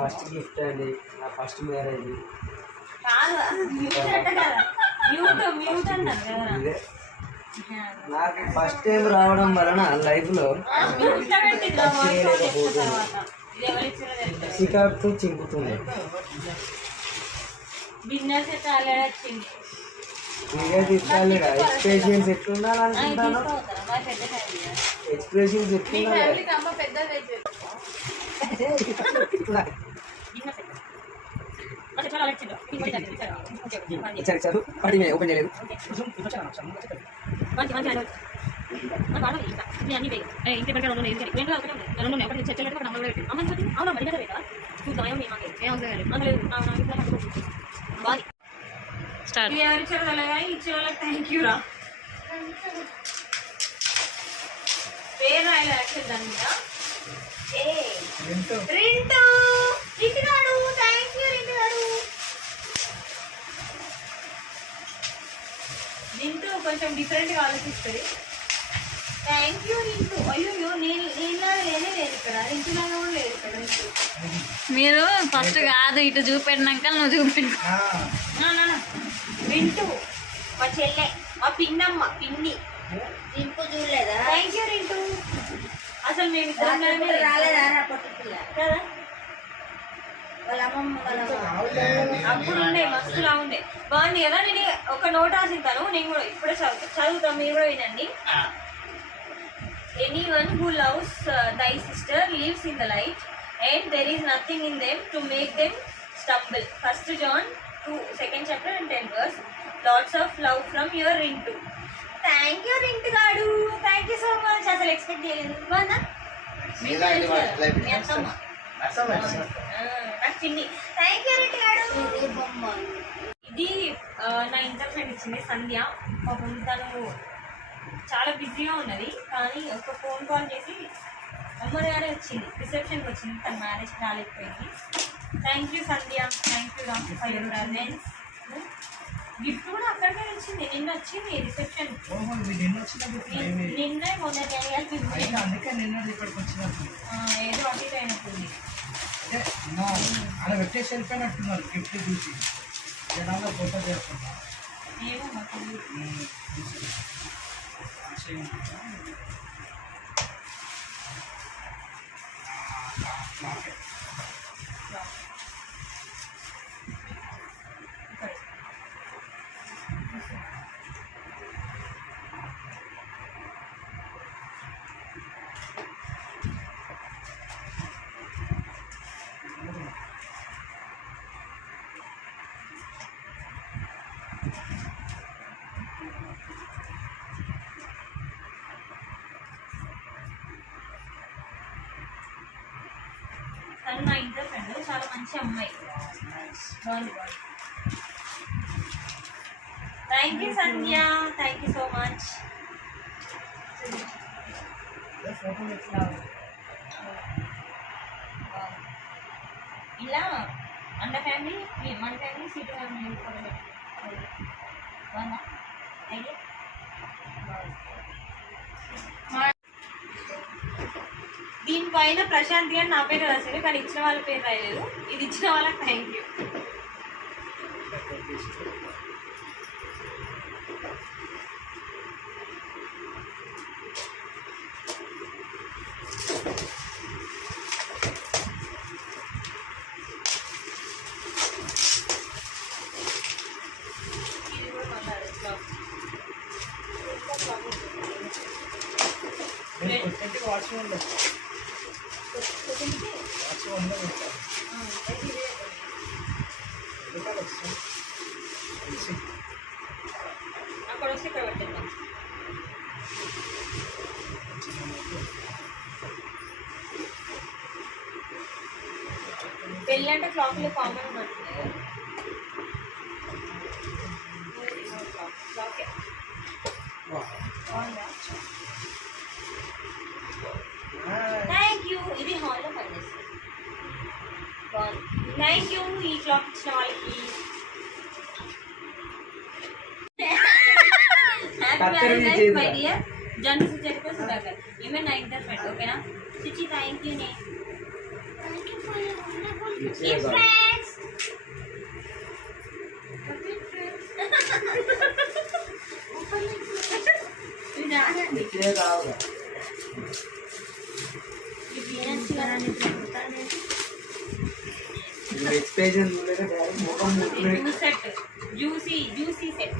First gift అండి, నా first marriage. నాకు ఫస్ట్ టైం రావడం వలన లైఫ్లో సికార్తో చింపుతుంది. ఎక్స్ప్రెషన్స్ ఎట్లుండాలనుకుంటాను, ఎక్స్ప్రెషన్స్ ఎట్లుండాలి. ఓపెన్ చేయలేదు. థ్యాంక్ యూ రా. పేరు రాయాలి యాక్చువల్ దాని మీద. Rintu రింటుగాడు, thank you రింటుగాడు. రింటూ కొంచెం డిఫరెంట్గా ఆలోచిస్తుంది. Thank you Rintu. అయ్యో నేనులాగా లేనే లేదు ఇక్కడ, రింటులాగా కూడా లేదు ఇక్కడ. మీరు ఫస్ట్ కాదు ఇటు చూపెట్టినాక నువ్వు చూపెట్టు. రింటూ మా చెల్లె, మా పిన్నమ్మ, పిన్ని. రింటూ చూడలేదా? Thank you Rintu. అసలు మేము ఇద్దరు రాలేదా కదా, వాళ్ళ అమ్మమ్మ అప్పుడు ఉండే మస్తులా ఉండే. బాగుంది కదా. నేను ఒక నోట్ రాసింటాను, నేను కూడా ఇప్పుడే చదువుతాను, మీరు కూడా వినండి. Anyone who loves thy sister lives in the light, and there is nothing in them to make them stumble. 1 John 2, 2nd chapter and 10th verse. Lots of love from your Rintu. Thank you Rintu గాడు, thank you so much. అసలు expect చేయలేదు. బాగుందా? నాకు చిన్ని. Thank you Rintu గాడు. ఇది నా inter friend ఇచ్చింది, సంధ్య. పాపం తను చాలా బిజీగా ఉన్నది, కానీ ఒక ఫోన్ కాల్ చేసి అమ్మగారే వచ్చింది, రిసెప్షన్కి వచ్చింది. తన మ్యారేజ్ రాలేకపోయింది. Thank you Sandhya, thank you Ram for your attendance. Gift కూడా అక్కడికే వచ్చింది, నిన్న వచ్చింది రిసెప్షన్. నిన్న మొన్న ఏదో అటు అయినట్టుంది. అలా పెట్టేసి వెళ్ళిపోయినట్టున్నారు గిఫ్ట్ చూసి. జనాల్లో ఫోటో చేసుకుంటా ఏమో మాకు తను నా ఇంటర్ ఫ్రెండ్, చాలా మంచి అమ్మాయి. బాగుంది. Thank you Sandhya, thank you so much. ఇలా అన్న ఫ్యామిలీ, మన ఫ్యామిలీ, సీటు ఫ్యామిలీ బాగుందా? అయితే దీనిపైన ప్రశాంతి అని నా పేరు రాశారు, కానీ ఇచ్చిన వాళ్ళ పేరు రాయలేదు. ఇది ఇచ్చిన వాళ్ళకి థ్యాంక్ యూ. అక్కడ వస్తే ఇక్కడ పెట్టండి. పెళ్ళి అంటే క్లాక్లో కామన్ ఉన్నట్టుంది కదా. క్లాకే థ్యాంక్ యూ. ఇది హాల్లో పనిచేస్తుంది. బాగుంది, థ్యాంక్ యూ. ఈ క్లాక్ ఇచ్చిన వాళ్ళకి మై డియర్ జంటు సుచరిత సుధాకర్, ఈమె నా ఇంటర్ ఫ్రెండ్. ఓకేనా చిచి, thank you. Friends juicy set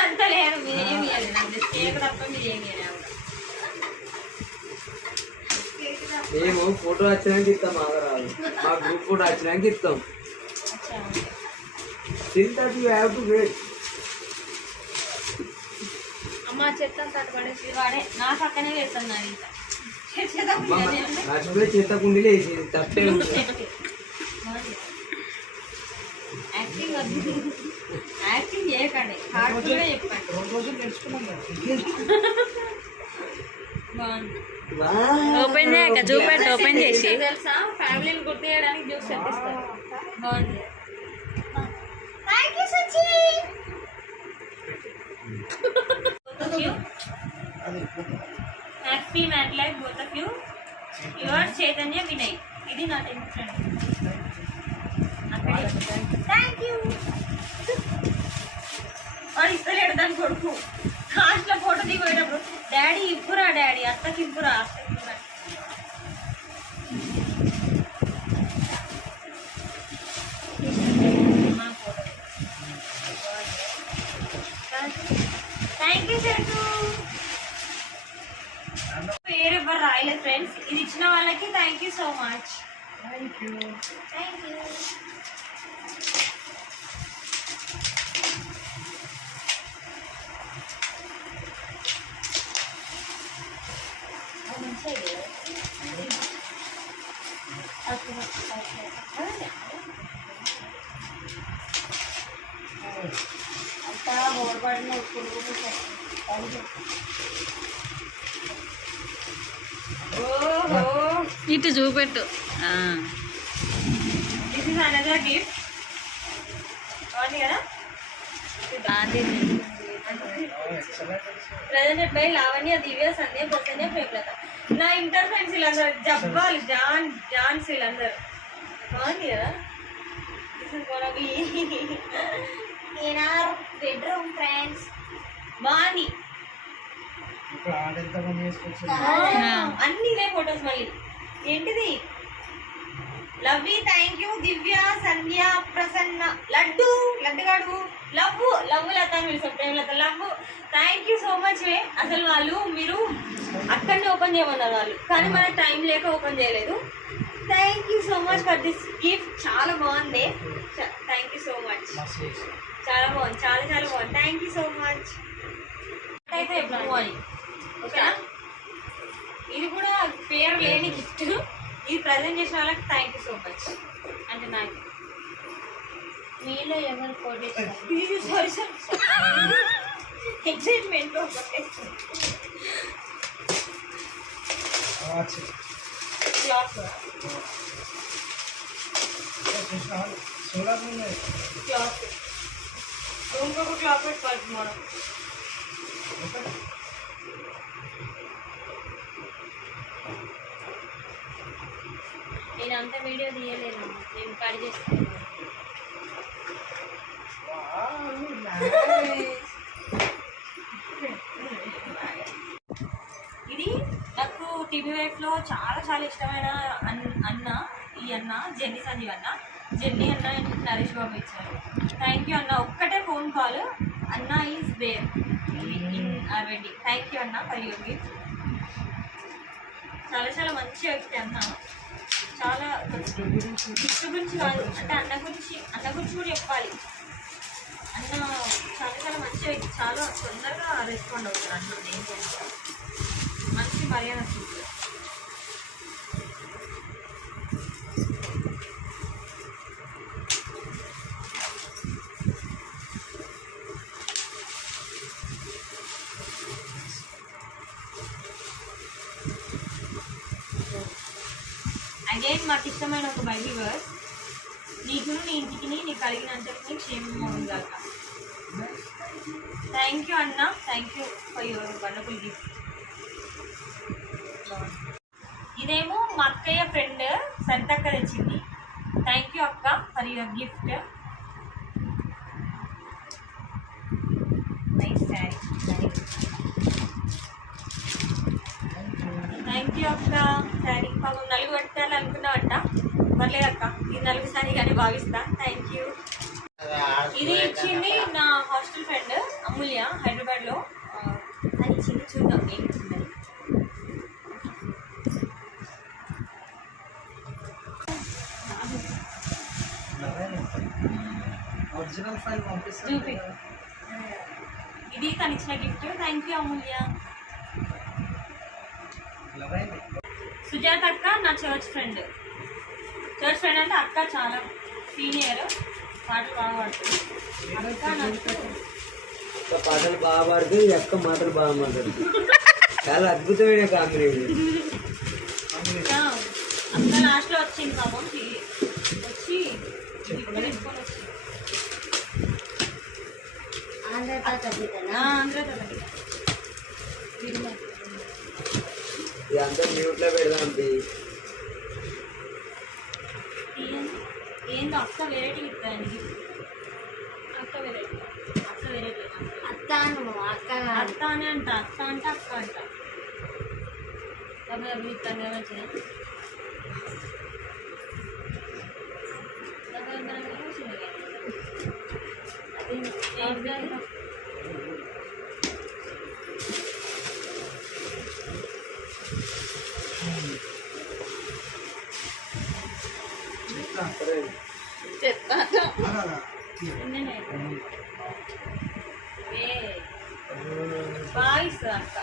అంత లేదు మీరేమి ఇవ్వాలి నాకు కేక్ తప్ప మీరేమి మేము ఫోటో వచ్చినాక ఇస్తాం ఆగరాదు మా గ్రూప్ ఫోటో వచ్చినాక ఇస్తాం అమ్మ చెత్త తట్టుబడేసి వాడే నా పక్కనే వేస్తాను నా ఇంకా మర్చిపోయి చేతకుండి లేచి తప్పే యాక్టింగ్ చేయకండి హార్ట్ఫుల్గా చెప్పండి 2 రోజులు నేర్చుకున్నాం కదా. బాగుంది ఓపెన్ చేయక చూపెట్టు ఓపెన్ చేసి తెలుసా ఫ్యామిలీని గుర్తు చేయడానికి జ్యూస్ చెప్పిస్తారు బాగుంది thank you Sachin happy man life both of you your Chaitanya Vinay ఇది నా 10th ఫ్రెండ్ థ్యాంక్ యూ వాడు ఇస్తలేడు దాని కొడుకు లాస్ట్లో ఫోటో దిగిపోయేటప్పుడు డాడీ ఇప్పురా డాడీ అత్తకి ఇప్పురా అత్తకి ఇప్పురా థ్యాంక్ యూ చెట్టు పేరు ఎవరు రాయలేదు ఫ్రెండ్స్ ఇది ఇచ్చిన వాళ్ళకి thank you so much thank you అంతా ఓడబడిన ఓహో ఇటు చూపెట్టు దిస్ ఇస్ అనదర్ గిఫ్ట్ బాగుంది కదా అది ప్రెజెంటెడ్ బై లావణ్య దివ్య సంధ్య ప్రసన్న ప్రేమలత నా ఇంటర్ ఫ్రెండ్స్ వీళ్ళందరూ జబ్బాలు జాన్స్ వీళ్ళందరూ బాగుంది కదా this is gonna be in our bedroom friends బాగుంది ఇప్పుడు ఆడెంతమంది వేసుకొచ్చారు అన్ని ఇదే ఫొటోస్ మళ్ళీ ఏంటిది లవ్వి థ్యాంక్ యూ దివ్య సంధ్య ప్రసన్న లడ్డుగాడు లవ్వు లత అని పిలుస్తాం Premalatha Lavvu thank you so much వే అసలు వాళ్ళు మీరు అక్కడనే ఓపెన్ చేయమన్నారు వాళ్ళు కానీ మనకు టైం లేక ఓపెన్ చేయలేదు thank you so much for this gift చాలా బాగుంది థ్యాంక్ యూ సో మచ్ చాలా బాగుంది చాలా బాగుంది థ్యాంక్ యూ సో మచ్ అయితే ఎప్పుడు అని ఓకేనా ఇది కూడా పేరు లేని గిఫ్ట్ ఇది ప్రజెంట్ చేసిన వాళ్ళకి థ్యాంక్ యూ సో మచ్ అంటే నాకు మీలో ఎవరు సారీ ఎక్సైట్మెంట్ క్లాత్ సోలార్ ఉన్నాయి క్లాత్ ఇంకొక క్లాత్ పెట్టుకోవాలి మనం నేను అంత వీడియో తీయలేదు నేను కట్ చేస్తాను ఇది నాకు టీవీ వైఫ్లో చాలా ఇష్టమైన అన్న ఈ అన్న జెన్నీ సంజీవ్ అన్న జెన్నీ అన్న నరేష్ బాబు ఇచ్చారు థ్యాంక్ యూ అన్న ఒక్కటే ఫోన్ కాల్ అన్న is there in our wedding thank you అన్న ఫర్ యువర్ గిఫ్ట్ చాలా మంచి వ్యక్తి అన్న చాలా గిఫ్ట్ గురించి కాదు అంటే అన్న గురించి కూడా చెప్పాలి అన్న చాలా మంచి వ్యక్తి చాలా తొందరగా రెస్పాండ్ అవుతారు అన్న ఏంటంటే మంచి మర్యాద వస్తుంది అగైన్ మాకు ఇష్టమైన ఒక బైబిల్ వర్స్ నీకును నీ ఇంటికి నీకు కలిగినంతకి క్షేమం అవుగాక థ్యాంక్ యూ అన్న thank you for your wonderful gift ఇదేమో మా అక్కయ్య ఫ్రెండ్ సరితక్క తెచ్చింది. థ్యాంక్ యూ అక్క for your gift. Nice sari. Thank you అక్క. శారీ పాపం నలుగు పెట్టాలి అనుకున్నావంట, పర్లేదక్క ఇది నలుగు శారీ కానీ భావిస్తా. Thank you. ఇది ఇచ్చింది నా హాస్టల్ ఫ్రెండ్ అమూల్య, హైదరాబాద్లో. అది ఇచ్చింది, చూద్దాం ఏమి ఇచ్చిందని. ఒరిజినల్ ఫైల్ పంపిస్తాను. చూపి. ఇది తను ఇచ్చిన గిఫ్ట్. థ్యాంక్ యూ అమూల్య. సుజాత అక్క నా చర్చ్ ఫ్రెండ్. చర్చ్ ఫ్రెండ్ అంటే అక్క చాలా సీనియర్, పాటలు బాగా పాడుతుంది. అక్క నాకు పాటలు బాగా పాడుతుంది, ఈ అక్క మాటలు బాగా మాట్లాడుతుంది. చాలా అద్భుతమైన కాంబినేషన్. అక్క లాస్ట్లో వచ్చింది పాపం, వచ్చి గిఫ్ట్ తీసుకొని వచ్చింది. ఇదంతా మ్యూట్ లో పెడదాం. ఏందో అక్క వెరైటీ ఇస్తాయండి. అక్క వెరైటీ, అక్క వెరైటీ. అత్త అత్త అని అంట, అత్త అంటే అక్క అంట. డబ్బు ఇస్తాను కదా వచ్చిన బాయ్స్ అక్క.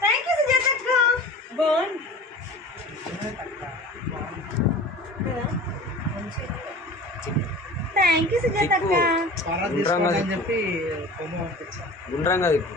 థ్యాంక్ యూ సుజాత అక్క. బాగుంది థ్యాంక్ యూ సుజాత అక్క. తీసుకోవాలని చెప్పి కొమ్మ పంపించాను. గుండ్రంగా తిప్పు.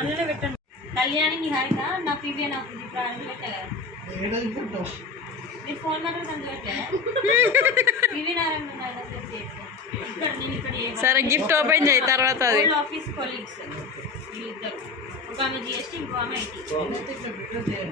అందులో పెట్టండి. కళ్యాణి నిహారిక నా పివి నా పుది ప్రారంభం పెట్టా కదా. మీరు ఫోన్ మాత్రం అందులో పివి నారాయణ ఇక్కడ నేను ఇక్కడ సరే గిఫ్ట్ ఓపెన్ చేయి తర్వాత అది. ఆఫీస్ కొలీగ్స్ వీళ్ళిద్దరు, ఒక ఆమె జిఎస్టీ, ఇంకో ఆమె ఐటీ. చేయాలి.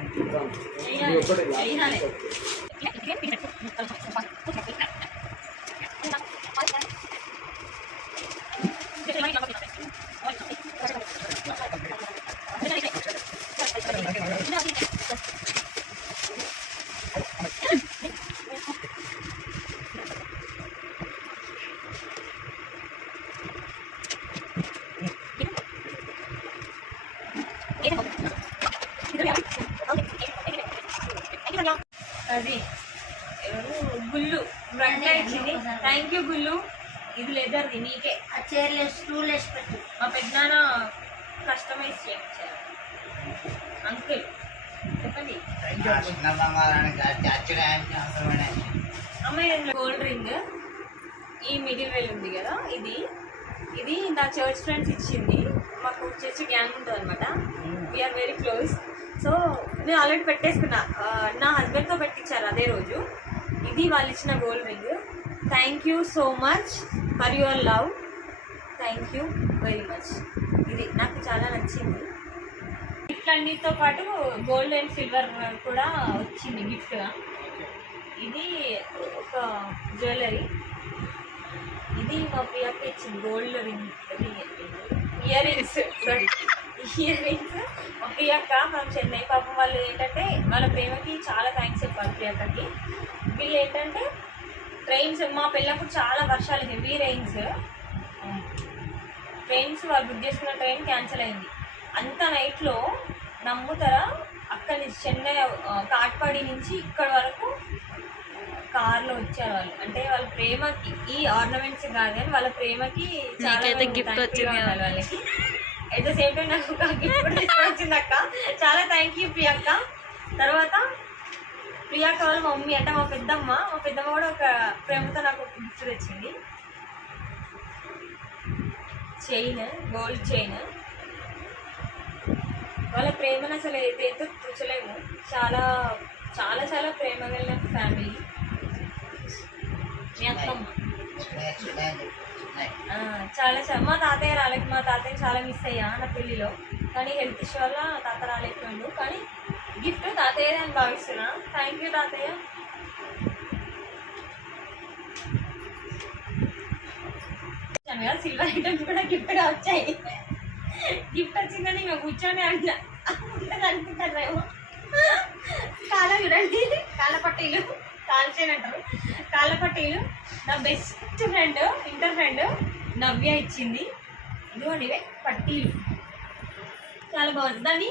అది గుల్లు బ్రడ్గా ఇచ్చింది. Thank you Gullu. ఇది లెదర్ది నీకే. స్టూల్ వేసి పెట్టు. మా పెద్దనాన్న కస్టమైజ్ చేయించారు. అంకుల్ చెప్పండి. అమ్మాయి గోల్డ్ రింగ్, ఈ మిడిల్ వేల్ ఉంది కదా, ఇది నా చర్చ్ ఫ్రెండ్స్ ఇచ్చింది. మాకు చర్చ్ గ్యాంగ్ ఉంటుంది అనమాట, వీఆర్ వెరీ క్లోజ్. సో నేను ఆల్రెడీ పెట్టేసుకున్నా, నా హస్బెండ్తో పెట్టించారు అదే రోజు. ఇది వాళ్ళు ఇచ్చిన gold ring. Thank you so much for your love. Thank you very much. ఇది నాకు చాలా నచ్చింది. గిఫ్ట్లన్నిటితో పాటు గోల్డ్ అండ్ సిల్వర్ కూడా వచ్చింది గిఫ్ట్గా. ఇది ఒక జ్యువెలరీ. ఇది మా ప్రియక్క ఇచ్చింది గోల్డ్ రింగ్, ఇయర్ రింగ్స్. మా ప్రియక్క మనం చెన్నై. పాపం వాళ్ళు ఏంటంటే వాళ్ళ ప్రేమకి చాలా థ్యాంక్స్ చెప్పాలి ప్రియక్కకి. వీళ్ళు ఏంటంటే ట్రైన్స్, మా పెళ్ళప్పుడు చాలా వర్షాలు, హెవీ ట్రైన్స్ వాళ్ళు బుక్ చేసుకున్న ట్రైన్ క్యాన్సిల్ అయింది. అంత నైట్లో నమ్ముతారా, అక్కడి నుంచి చెన్నై కాట్పాడి నుంచి ఇక్కడ వరకు కార్లో వచ్చారు వాళ్ళు. అంటే వాళ్ళ ప్రేమకి, ఈ ఆర్నమెంట్స్ కాదు కానీ వాళ్ళ ప్రేమకి చాలా గిఫ్ట్ వచ్చింది వాళ్ళకి. అట్ ద సేమ్ టైం నాకు ఒక గిఫ్ట్ తీసుకొచ్చింది అక్క. చాలా థ్యాంక్ యూ ప్రియక్క. తర్వాత ప్రియక్క వాళ్ళ మమ్మీ అంటే మా పెద్దమ్మ కూడా ఒక ప్రేమతో నాకు ఒక గిఫ్ట్ తెచ్చింది. Chain, gold chain. వాళ్ళ ప్రేమను అసలు ఏదైతే కూర్చోలేము. చాలా చాలా చాలా ప్రేమ కలిగిన ఫ్యామిలీ. మీ అత్తమ్మ చాలా చాలా మా తాతయ్య రాలేదు. మా తాతయ్య చాలా మిస్ అయ్యా నా పెళ్ళిలో, కానీ హెల్త్ ఇష్యూ వల్ల తాత రాలేకపోయిండు. కానీ గిఫ్ట్ తాతయ్య అని భావిస్తున్నా. థ్యాంక్ యూ తాతయ్య. సిల్వర్ ఐటమ్స్ కూడా గిఫ్ట్గా వచ్చాయి. గిఫ్ట్ వచ్చిందని మేము కూర్చొని అనుకుంటారేమో. కాళ్ళ చూడండి, కాళ్ళ పట్టీలు, కాల్చేన్ అంటారు, కాళ్ళ పట్టీలు నా బెస్ట్ ఫ్రెండ్, ఇంటర్ ఫ్రెండ్ నవ్య ఇచ్చింది. ఇదిగోండి పట్టీలు, చాలా బాగుంది. దాన్ని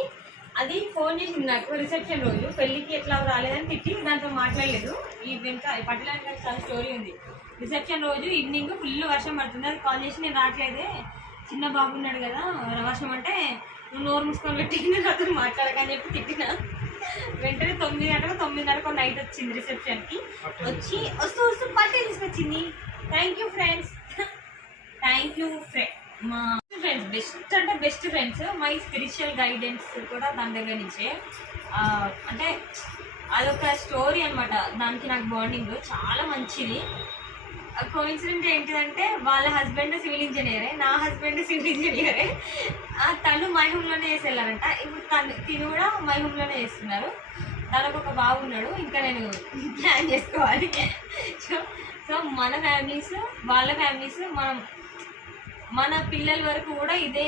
అది ఫోన్ చేసింది నాకు రిసెప్షన్ రోజు. పెళ్ళికి ఎట్లా రాలేదని తిట్టి దాంతో మాట్లాడలేదు. ఈ వెనుక పట్టిలాంటి చాలా స్టోరీ ఉంది. రిసెప్షన్ రోజు ఈవినింగ్ ఫుల్ వర్షం పడుతుంది. అది కాల్ చేసి నేను రావట్లేదే, చిన్న బాబు ఉన్నాడు కదా వర్షం అంటే నువ్వు నోరు మూసుకొని పెట్టి నాతో మాట్లాడకని చెప్పి తిట్టిన. వెంటనే 9:30 నైట్ వచ్చింది రిసెప్షన్కి. వచ్చి వస్తూ పట్టే తీసుకొచ్చింది. Thank you friends, thank you మా ఫ్రెండ్స్, బెస్ట్ అంటే best friends. My spiritual guidance కూడా దాని దగ్గర నుంచే. అంటే అదొక స్టోరీ అనమాట. దానికి నాకు బాండింగ్ చాలా మంచిది. కోఇన్సిడెంట్ ఏంటిదంటే వాళ్ళ హస్బెండ్ సివిల్ ఇంజనీరే, నా హస్బెండ్ సివిల్ ఇంజనీరే. తను మై హోమ్లోనే చేసి వెళ్ళారంట. ఇప్పుడు తిను కూడా మై హోమ్లోనే చేస్తున్నారు. తనకు ఒక బాబు ఉన్నాడు. ఇంకా నేను ప్లాన్ చేసుకోవాలి. సో మన ఫ్యామిలీస్ వాళ్ళ ఫ్యామిలీస్ మన పిల్లల వరకు కూడా ఇదే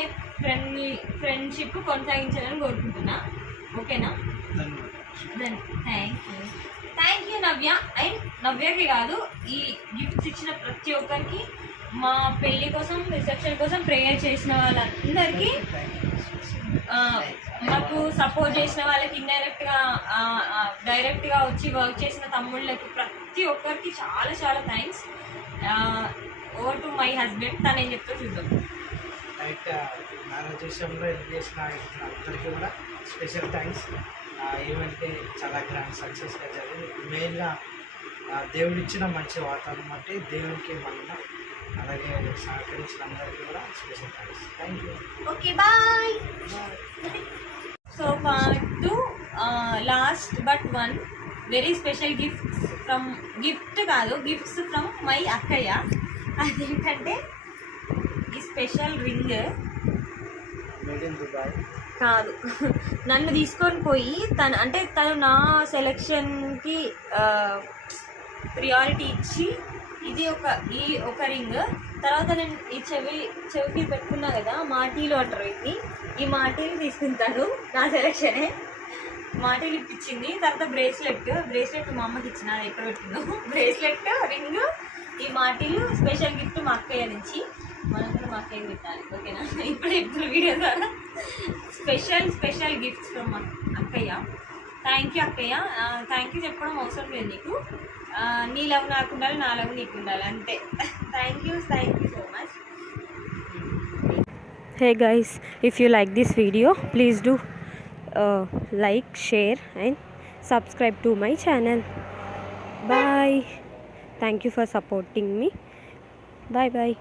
ఫ్రెండ్షిప్ కొనసాగించాలని కోరుకుంటున్నా. ఓకేనా? Thank you Navya. అండ్ నవ్యకి కాదు, ఈ గిఫ్ట్స్ ఇచ్చిన ప్రతి ఒక్కరికి, మా పెళ్ళి కోసం రిసెప్షన్ కోసం ప్రేయర్ చేసిన వాళ్ళందరికీ, మాకు సపోర్ట్ చేసిన వాళ్ళకి, డైరెక్ట్గా వచ్చి వర్క్ చేసిన తమ్ముళ్ళకి, ప్రతి ఒక్కరికి చాలా చాలా thanks. Over to my husband. తను ఏం చెప్తా చూద్దాం. రైట్, మ్యారేజ్ విషయంలో హెల్ప్ చేసిన అందరికీ కూడా స్పెషల్ థ్యాంక్స్. ఏమంటే చాలా గ్రాండ్ సక్సెస్గా జరిగింది. మెయిన్గా దేవుడు ఇచ్చిన మంచి వాతావరణం అంటే దేవునికి మహిమ. అలాగే సహకరించిన అందరికీ కూడా special thanks. Thank you. Okay, bye. So part 2, last but one very special gifts from my అక్కయ్య. అదేంటంటే ఈ special ring made in Dubai కాదు, నన్ను తీసుకొని పోయి తను నా సెలెక్షన్కి ప్రియారిటీ ఇచ్చి ఈ ఒక రింగ్. తర్వాత నేను ఈ చెవికి పెట్టుకున్నా కదా, మాటీలు అంటారు ఇది. ఈ మాటీలు తీసుకుంటాను, నా సెలెక్షనే. మాటీలు ఇప్పించింది. తర్వాత బ్రేస్లెట్ మా అమ్మకి ఇచ్చిన, అది ఎక్కడ పెట్టిందో. బ్రేస్లెట్, రింగ్, ఈ మాటీలు స్పెషల్ గిఫ్ట్ మా అక్కయ్య నుంచి. మనం కూడా మా అక్కయ్య పెట్టాలి. ఓకేనా? ఇప్పుడు వీడియో ద్వారా స్పెషల్ గిఫ్ట్స్ ఫ్రమ్ అక్కయ్య. థ్యాంక్ యూ అక్కయ్య. థ్యాంక్ యూ చెప్పడం అవసరం లేదు నీకు. నీ లవ్ నాకు ఉండాలి, నా లవ్ నీకు ఉండాలి, అంతే. Thank you so much. Hey guys, if you like this video, please do like, share and subscribe to my channel. Bye. Thank you for supporting me. Bye bye.